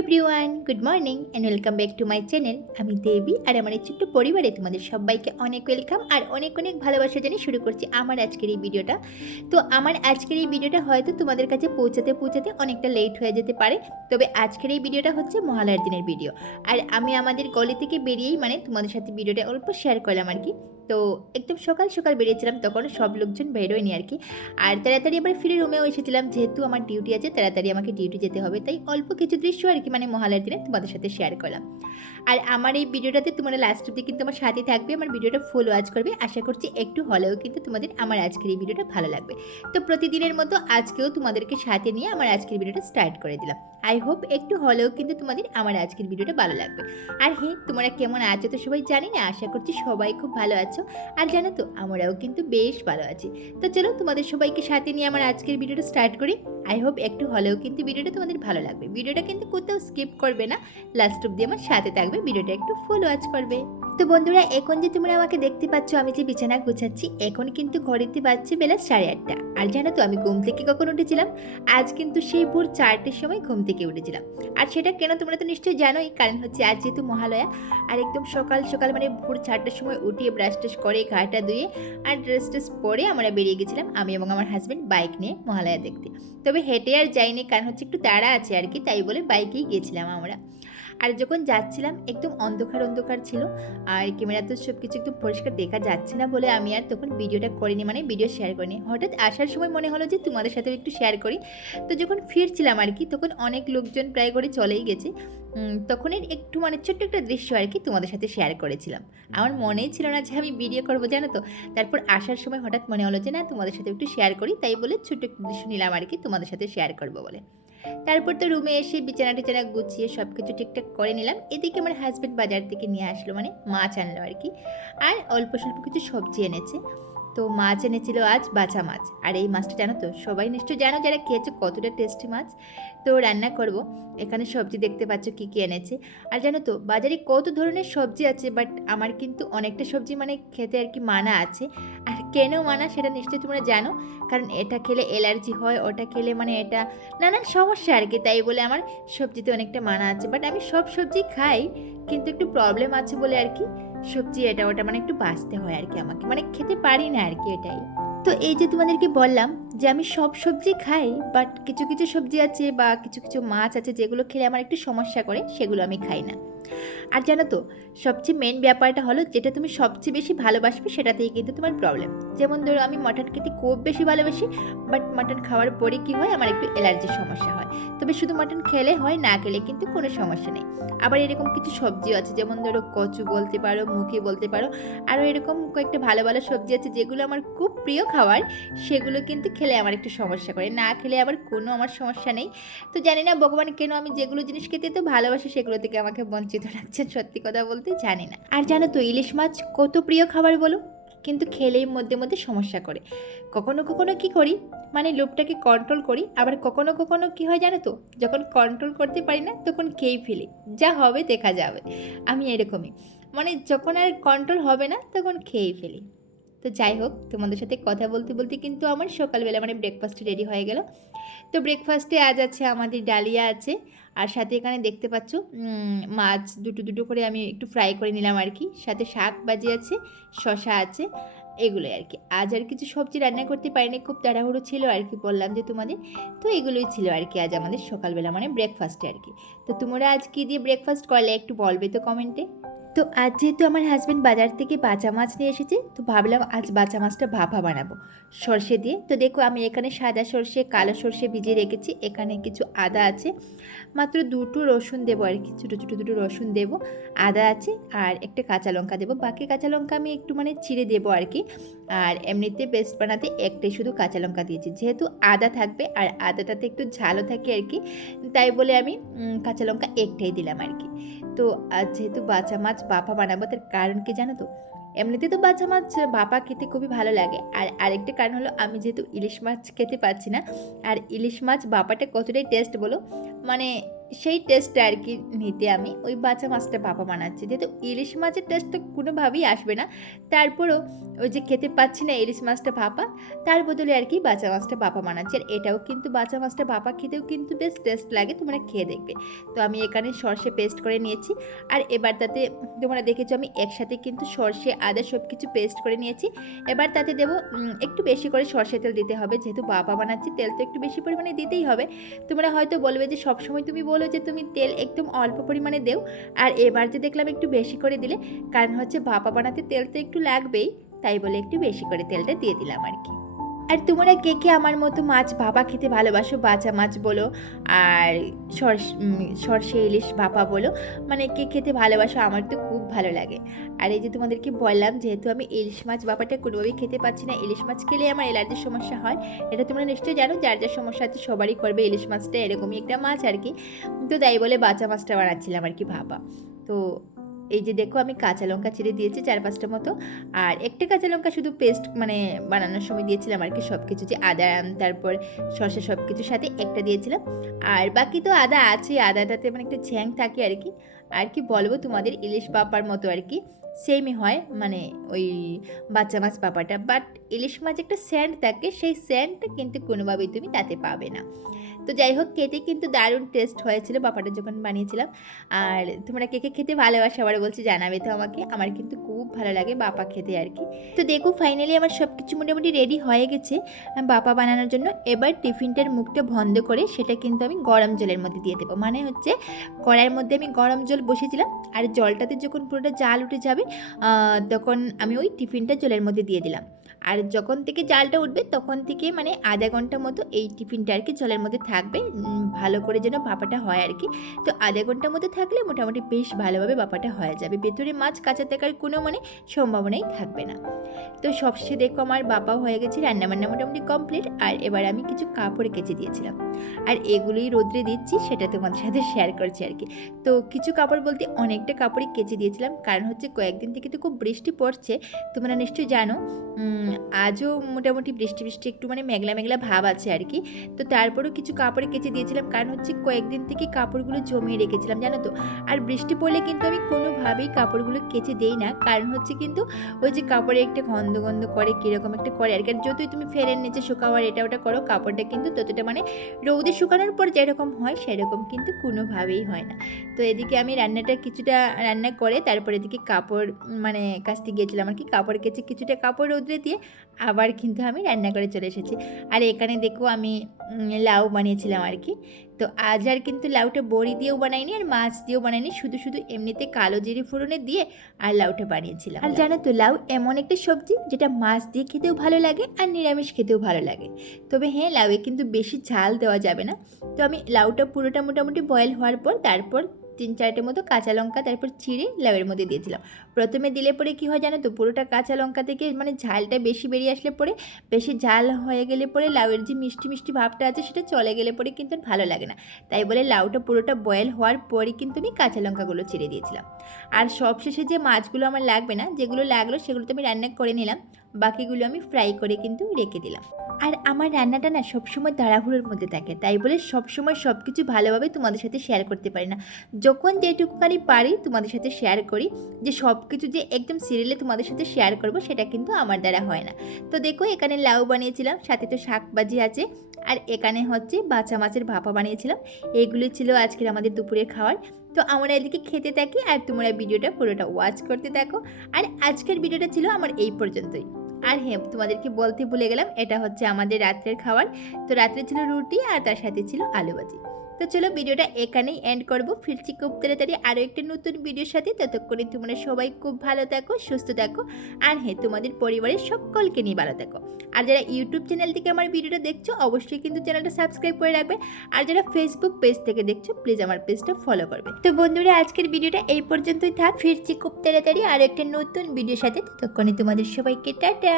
Everyone good morning and welcome back to my channel আমি দেবী আর আমার এই ছোট্ট পরিবারে তোমাদের সবাইকে অনেক ওয়েলকাম আর অনেক অনেক ভালোবাসা জানিয়ে শুরু করছি আমার আজকের এই ভিডিওটা। তো আমার আজকের এই ভিডিওটা হয়তো তোমাদের কাছে পৌঁছাতে পৌঁছাতে অনেকটা লেট হয়ে যেতে পারে, তবে আজকের এই ভিডিওটা হচ্ছে মহালয়ার দিনের ভিডিও আর আমি আমাদের গলি থেকে বেরিয়েই মানে তোমাদের সাথে ভিডিওটা অল্প শেয়ার করলাম আর কি। তো একদম সকাল সকাল বেরিয়েছিলাম, তখন সব লোকজন বেরোয়নি আর কি। আর তাড়াতাড়ি আবার ফিরে রুমেও এসেছিলাম, যেহেতু আমার ডিউটি আছে, তাড়াতাড়ি আমাকে ডিউটি যেতে হবে। তাই অল্প কিছু দৃশ্য আর কি মানে মহালয়ার দিনে তোমাদের সাথে শেয়ার করলাম। আর আমার এই ভিডিওটাতে তোমরা লাস্ট অব্দি কিন্তু আমার সাথে থাকবে, আমার ভিডিওটা ফুল ওয়াচ করবে। আশা করছি একটু হলেও কিন্তু তোমাদের আমার আজকের এই ভিডিওটা ভালো লাগবে। তো প্রতিদিনের মতো আজকেও তোমাদেরকে সাথে নিয়ে আমার আজকের ভিডিওটা স্টার্ট করে দিলাম। আই হোপ একটু হলেও কিন্তু তোমাদের আমার আজকের ভিডিওটা ভালো লাগবে। আর হ্যাঁ তোমরা কেমন আছো তো সবাই জানি না আশা করছি সবাই খুব ভালো আছো। আর জানো তো, আমরাও কিন্তু বেশ ভালো আছি। তো চলো তোমাদের সবাইকে সাথে নিয়ে আমার আজকের ভিডিওটা স্টার্ট করি। আই হোপ একটু হলেও কিন্তু ভিডিওটা তোমাদের ভালো লাগবে। ভিডিওটা কিন্তু কোথাও স্কিপ করবে না। লাস্ট অব্দি আমার সাথে থাকবে। ভিডিওটা একটু ফুল ওয়াচ করবে। তো বন্ধুরা, এখন যে তোমরা আমাকে দেখতে পাচ্ছ, আমি যে বিছানা গুছাচ্ছি, এখন কিন্তু ঘড়িতে বাজছে বেলা সাড়ে আটটা। আর জানো তো, আমি ঘুম থেকে কখন উঠেছিলাম? আজ কিন্তু সেই ভোর চারটের সময় ঘুম থেকে উঠেছিলাম। আর সেটা কেন তোমরা তো নিশ্চয়ই জানোই, কারণ হচ্ছে আজ যেহেতু মহালয়া, আর একদম সকাল সকাল মানে ভোর চারটের সময় উঠিয়ে ব্রাশ টাশ করে, ঘাটা ধুয়ে আর ড্রেস ট্রেস পরে আমরা বেরিয়ে গেছিলাম, আমি এবং আমার হাজব্যান্ড বাইক নিয়ে মহালয়া দেখতে। তবে হেঁটে আর যাইনি, কারণ হচ্ছে একটু তাড়া আছে আর কি, তাই বলে বাইকেই গেছিলাম আমরা। আর যখন যাচ্ছিলাম একদম অন্ধকার অন্ধকার ছিল। আর ক্যামেরা তো সব কিছু একটু পরিষ্কার দেখা যাচ্ছে না বলে আমি আর তখন ভিডিওটা করিনি মানে ভিডিও শেয়ার করিনি। হঠাৎ আসার সময় মনে হলো যে তোমাদের সাথে একটু শেয়ার করি। তো যখন ফিরছিলাম আর কি তখন অনেক লোকজন প্রায় করে চলেই গেছে। উম, তখনই একটু মানে ছোট্ট একটা দৃশ্য আর কি তোমাদের সাথে শেয়ার করেছিলাম। আমার মনেই ছিল না যে আমি ভিডিও করব জানো তো? তারপর আসার সময় হঠাৎ মনে হলো যে না তোমাদের সাথে একটু শেয়ার করি। তাই বলে ছোট্ট একটা দৃশ্য নিলাম আর কি তোমাদের সাথে শেয়ার করব বলে। তারপর তো রুমে এসে বিছানা টিচানা গুছিয়ে সব কিছু ঠিকঠাক করে নিলাম। এদিকে আমার হাজব্যান্ড বাজার থেকে নিয়ে আসলো মানে মাছ আনলো আর কি। আর অল্প স্বল্প কিছু সবজি এনেছে। তো মাছ এনেছিল আজ বাছা মাছ। আর এই মাছটা জানো তো, সবাই নিশ্চয় জানো যারা খেয়েছো কতটা টেস্টি মাছ। তো রান্না করব। এখানে সবজি দেখতে পাচ্ছ কী কী এনেছে। আর জানো তো, বাজারে কত ধরনের সবজি আছে বাট আমার কিন্তু অনেকটা সবজি মানে খেতে আর কি মানা আছে। আর কেন মানা সেটা নিশ্চয়ই তোমরা জানো, কারণ এটা খেলে অ্যালার্জি হয়, ওটা খেলে মানে এটা নানান সমস্যা আর কি, তাই বলে আমার সবজিতে অনেকটা মানা আছে। বাট আমি সব সবজি খাই, কিন্তু একটু প্রবলেম আছে বলে আর কি। সবজি এটা ওটা মানে একটু বাঁচতে হয় আর কি আমাকে। মানে খেতে পারি না আর কি এটাই। তো এই যে তোমাদেরকে বললাম যে আমি সব সবজি খাই বাট কিছু কিছু সবজি আছে বা কিছু কিছু মাছ আছে যেগুলো খেলে আমার একটু সমস্যা করে, সেগুলো আমি খাই না। আর জানো তো, সবচেয়ে মেন ব্যাপারটা হলো যেটা তুমি সবচেয়ে বেশি ভালোবাসবে সেটাতেই কিন্তু তোমার প্রবলেম যেমন ধরো আমি মটন খেতে খুব বেশি ভালোবাসি বাট মটন খাওয়ার পরে কি হয়, আমার একটু অ্যালার্জির সমস্যা হয়। তবে শুধু মটন খেলে হয়, না খেলে কিন্তু কোনো সমস্যা নেই। আবার এরকম কিছু সবজি আছে, যেমন ধরো কচু বলতে পারো মুখি বলতে পারো, আরও এরকম কয়েকটা ভালো ভালো সবজি আছে যেগুলো আমার খুব প্রিয় খাবার সেগুলো কিন্তু খেলে আমার একটু সমস্যা করে, না খেলে আবার কোনো আমার সমস্যা নেই। তো জানি না ভগবান কেন আমি যেগুলো জিনিস খেতে তো ভালোবাসি সেগুলো থেকে আমাকে বঞ্চিত রাখছেন সত্যি কথা বলতে জানি না। আর জানো তো ইলিশ মাছ কত প্রিয় খাবার বলো? কিন্তু খেলেই মধ্যে মধ্যে সমস্যা করে। কখনো কখনো কি করি? মানে লোভটাকে কন্ট্রোল করি, আবার কখনো কখনো কি হয় জানো তো, যখন কন্ট্রোল করতে পারি না তখন খেয়েই ফেলি। যা হবে দেখা যাবে। আমি এরকমই। মানে যখন আর কন্ট্রোল হবে না তখন খেয়েই ফেলি। তো যাই হোক, তোমাদের সাথে কথা বলতে বলতে কিন্তু আমার সকালবেলা মানে ব্রেকফাস্ট রেডি হয়ে গেল। তো ব্রেকফাস্টে আজ আছে আমাদের ডালিয়া আছে, আর সাথে এখানে দেখতে পাচ্ছ মাছ দুটো দুটো করে আমি একটু ফ্রাই করে নিলাম আর কি। সাথে শাক ভাজি আছে শশা আছে, এগুলোই আর কি। আজ আর কিছু সবজি রান্না করতে পারিনি, খুব তাড়াহুড়ো ছিল আর কি বললাম যে তোমাদের। তো এগুলোই ছিল আর কি আজ আমাদের সকালবেলা মানে ব্রেকফাস্টে আর কি। তো তোমরা আজ কী দিয়ে ব্রেকফাস্ট করলে একটু বলবে তো কমেন্টে তো আজ যেহেতু আমার হাজব্যান্ড বাজার থেকে বাঁচা মাছ নিয়ে এসেছে, তো ভাবলাম আজ বাঁচা মাছটা ভাপা বানাবো। সর্ষে দিয়ে, তো দেখো আমি এখানে সাদা সর্ষে, কালো সর্ষে ভিজিয়ে রেখেছি, এখানে কিছু আদা আছে। মাত্র দুটো রসুন দেবো আর কি, ছোটো ছোটো দুটো রসুন দেবো, আদা আছে আর একটা কাঁচা লঙ্কা দেবো। বাকি কাঁচা লঙ্কা আমি একটু মানে চিড়ে দেবো আর কি। আর এমনিতে পেস্ট বানাতে একটাই শুধু কাঁচা লঙ্কা দিয়েছি। যেহেতু আদা থাকবে আর আদাটাতে একটু ঝালও থাকে আর কি, তাই বলে আমি কাঁচা লঙ্কা একটাই দিলাম আর কি। তো আজ যেহেতু বাচ্চা মাছ বাপা বানাবো, তার কারণ কি জানো তো? এমনিতে তো বাচ্চা মাছ বাপা খেতে খুবই ভালো লাগে। আর আরেকটা কারণ হলো, আমি যেহেতু ইলিশ মাছ খেতে পাচ্ছি না, আর ইলিশ মাছ বাপাটা কতটাই টেস্ট বলো? মানে সেই টেস্টটা আর কি নিতে আমি ওই বাচ্চা মাছটা বাবা বানাচ্ছি। যেহেতু ইলিশ মাছের টেস্ট তো কোনোভাবেই আসবে না, তারপরও ওই যে খেতে পাচ্ছি না ইলিশ মাছটা ভাপা তার বদলে আর কি বাচ্চা মাছটা বাপা বানাচ্ছি। আর এটাও কিন্তু বাচ্চা মাছটা বাপা খেতেও কিন্তু বেশ টেস্ট লাগে, তোমরা খেয়ে দেখবে। তো আমি এখানে সর্ষে পেস্ট করে নিয়েছি। আর এবার তাতে তোমরা দেখেছ আমি একসাথে কিন্তু সর্ষে, আদা সব কিছু পেস্ট করে নিয়েছি। এবার তাতে দেবো একটু বেশি করে সর্ষে তেল দিতে হবে। যেহেতু বাবা বানাচ্ছি, তেল তো একটু বেশি পরিমাণে দিতেই হবে। তোমরা হয়তো বলবে যে সবসময় তুমি বলো যে তুমি তেল একদম অল্প পরিমাণে দেও, আর এবার যে দেখলাম একটু বেশি করে দিলে, কারণ হচ্ছে ভাপা বানাতে তেল তো একটু লাগবেই, তাই বলে একটু বেশি করে তেলটা দিয়ে দিলাম আর কি। আর তোমরা কে কে আমার মতো মাছ ভাপা খেতে ভালোবাসো? বাচা মাছ বলো। আর সর্ষ, ইলিশ ভাপা বলো। মানে কে খেতে ভালোবাসো? আমার তো খুব ভালো লাগে। আর এই যে তোমাদেরকে বললাম, যেহেতু আমি ইলিশ মাছ ব্যাপারটা কোনোভাবেই খেতে পাচ্ছি না, ইলিশ মাছ খেলে আমার অ্যালার্জির সমস্যা হয়। এটা তোমরা নিশ্চয়ই জানো, যার যার সমস্যা আছে সবারই করবে। ইলিশ মাছটা এরকমই একটা মাছ আর কি। তো তাই বলে বাচ্চা মাছটা বানাচ্ছিলাম আর কি ভাপা তো এই যে দেখো আমি কাঁচা লঙ্কা চিড়ে দিয়েছি চার পাঁচটা মতো। আর একটা কাঁচা লঙ্কা শুধু পেস্ট মানে বানানোর সময় দিয়েছিলাম আর কি সব কিছু যে আদা, তারপর সর্ষে সব কিছুর সাথে একটা দিয়েছিলাম। আর বাকি তো আদা আছে, আদাটাতে মানে একটা ঝ্যাং থাকে আর কি। আর কি বলব তোমাদের, ইলিশ পাপার মতো আর কি। সেমই হয় মানে ওই বাচ্চা মাছ পাপাটা। বাট ইলিশ মাছ একটা স্যান্ড থাকে, সেই স্যান্ডটা কিন্তু কোনোভাবেই তুমি তাতে পাবে না। তো যাই হোক খেতে কিন্তু দারুণ টেস্ট হয়েছিল বাপাটা যখন বানিয়েছিলাম। আর তোমরা কে কে খেতে ভালোবাসো আবার বলছি জানাবে তো আমাকে। আমার কিন্তু খুব ভালো লাগে বাপা খেতে আর কি। তো দেখো ফাইনালি আমার সব কিছু মোটামুটি রেডি হয়ে গেছে বাপা বানানোর জন্য। এবার টিফিনটার মুখটা বন্ধ করে সেটা কিন্তু আমি গরম জলের মধ্যে দিয়ে দেবো। মানে হচ্ছে কড়াইয়ের মধ্যে আমি গরম জল বসেছিলাম আর জলটাতে যখন পুরোটা জাল উঠে যাবে তখন আমি ওই টিফিনটা জলের মধ্যে দিয়ে দিলাম। আর যখন থেকে জালটা উঠবে, তখন থেকে মানে আধা ঘণ্টা মতো এই টিফিনটা আর কি জলের মধ্যে থাকবে। ভালো করে যেন বাপাটা হয় আর কি। তো আধা ঘণ্টার মধ্যে থাকলে মোটামুটি বেশ ভালোভাবে বাপাটা হয়ে যাবে। ভেতরে মাছ কাঁচা থাকার কোনো মানে সম্ভাবনাই থাকবে না। তো সবশেষে দেখো আমার বাবা হয়ে গেছে, রান্নাবান্না মোটামুটি কমপ্লিট। আর এবার আমি কিছু কাপড় কেচে দিয়েছিলাম। আর এগুলোই রোদ্রে দিচ্ছি, সেটা তোমাদের সাথে শেয়ার করছি আর কি। তো কিছু কাপড় বলতে অনেকটা কাপড়ই কেচে দিয়েছিলাম। কারণ হচ্ছে কয়েকদিন থেকে তো খুব বৃষ্টি পড়ছে, তোমরা নিশ্চয়ই জানো। আজও মোটামুটি বৃষ্টি বৃষ্টি একটু মানে মেঘলা মেঘলা ভাব আছে আর কি। তো তারপরেও কিছু কাপড়ে কেচে দিয়েছিলাম, কারণ হচ্ছে কয়েকদিন থেকে কাপড়গুলো জমিয়ে রেখেছিলাম, জানো তো। আর বৃষ্টি পড়লে কিন্তু আমি কোনোভাবেই কাপড়গুলো কেচে দেই না। কারণ হচ্ছে কিন্তু ওই যে কাপড়ে একটা গন্ধ গন্ধ করে, কীরকম একটা করে আর কি। আর যতই তুমি ফেরের নিচে শুকাওয়ার এটা ওটা করো, কাপড়টা কিন্তু ততটা মানে রৌদে শুকানোর পর যেরকম হয়, সেরকম কিন্তু কোনোভাবেই হয় না। তো এদিকে আমি রান্নাটা কিছুটা রান্না করে, তারপর এদিকে কাপড় মানে কাচতে গিয়েছিলাম আর কি। কাপড় কেচে কিছুটা কাপড় রৌদ্রে দিয়ে আবার কিন্তু আমি রান্না করে চলে এসেছি। আর এখানে দেখো আমি লাউ বানিয়েছিলাম আর কি তো আজ আর কিন্তু লাউটা বড়ি দিয়েও বানাইনি আর মাছ দিয়েও বানাইনি, শুধু শুধু এমনিতে কালো জিরে ফোড়নে দিয়ে আর লাউটা বানিয়েছিলাম। আর জানো তো, লাউ এমন একটা সবজি যেটা মাছ দিয়ে খেতেও ভালো লাগে আর নিরামিষ খেতেও ভালো লাগে। তবে হ্যাঁ লাউয়ে কিন্তু বেশি ঝাল দেওয়া যাবে না। তো আমি লাউটা পুরোটা মোটামুটি বয়েল হওয়ার পর, তারপর তিন চারটে মতো কাঁচা লঙ্কা, তারপর চিড়ে লাউয়ের মধ্যে দিয়েছিলাম। প্রথমে দিলে পরে কী হয় জানো তো, পুরোটা কাঁচা লঙ্কা থেকে মানে ঝালটা বেশি বেরিয়ে আসলে পরে বেশি ঝাল হয়ে গেলে পরে লাউয়ের যে মিষ্টি মিষ্টি ভাবটা আছে সেটা চলে গেলে পরে কিন্তু ভালো লাগে না। তাই বলে লাউটা পুরোটা বয়েল হওয়ার পরই কিন্তু আমি কাঁচা লঙ্কাগুলো ছিঁড়ে দিয়েছিলাম। আর সবশেষে যে মাছগুলো আমার লাগবে না, যেগুলো লাগল সেগুলো তো আমি রান্না করে নিলাম। বাকিগুলো আমি ফ্রাই করে কিন্তু রেখে দিলাম। আর আমার রান্নাটা না সবসময় তাড়াহুড়োর মধ্যে থাকে, তাই বলে সবসময় সব কিছু ভালোভাবে তোমাদের সাথে শেয়ার করতে পারি না। যখন যেটুকুখানি পারি তোমাদের সাথে শেয়ার করি, যে সব কিছু যে একদম সিরিয়ালে তোমাদের সাথে শেয়ার করব, সেটা কিন্তু আমার দ্বারা হয় না। তো দেখো এখানে লাউ বানিয়েছিলাম, সাথে তো শাক ভাজি আছে, আর এখানে হচ্ছে বাচ্চা মাছের ভাপা বানিয়েছিলাম। এইগুলো ছিল আজকের আমাদের দুপুরের খাওয়ার। তো আমরা এদিকে খেতে থাকি আর তোমরা ভিডিওটা পুরোটা ওয়াচ করতে থাকো। আর আজকের ভিডিওটা ছিল আমার এই পর্যন্তই। আর হ্যাঁ তোমাদেরকে বলতে ভুলে গেলাম, এটা হচ্ছে আমাদের রাত্রের খাবার। তো রাত্রে ছিল রুটি আর তার সাথে ছিল আলু ভাজি। তো চলো ভিডিওটা এখানেই এন্ড করব। ফিরছি খুব তাড়াতাড়ি আরও একটা নতুন ভিডিওর সাথে। ততক্ষণে তোমরা সবাই খুব ভালো থাকো, সুস্থ থাকো। আর হ্যাঁ তোমাদের পরিবারের সকলকে নিয়ে ভালো থাকো। আর যারা ইউটিউব চ্যানেল থেকে আমার ভিডিওটা দেখছ, অবশ্যই কিন্তু চ্যানেলটা সাবস্ক্রাইব করে রাখবে। আর যারা ফেসবুক পেজ থেকে দেখছ প্লিজ আমার পেজটা ফলো করবে। তো বন্ধুরা, আজকের ভিডিওটা এই পর্যন্তই থাক। ফিরছি খুব তাড়াতাড়ি আর একটা নতুন ভিডিওর সাথে। ততক্ষণে তোমাদের সবাইকে টাটা!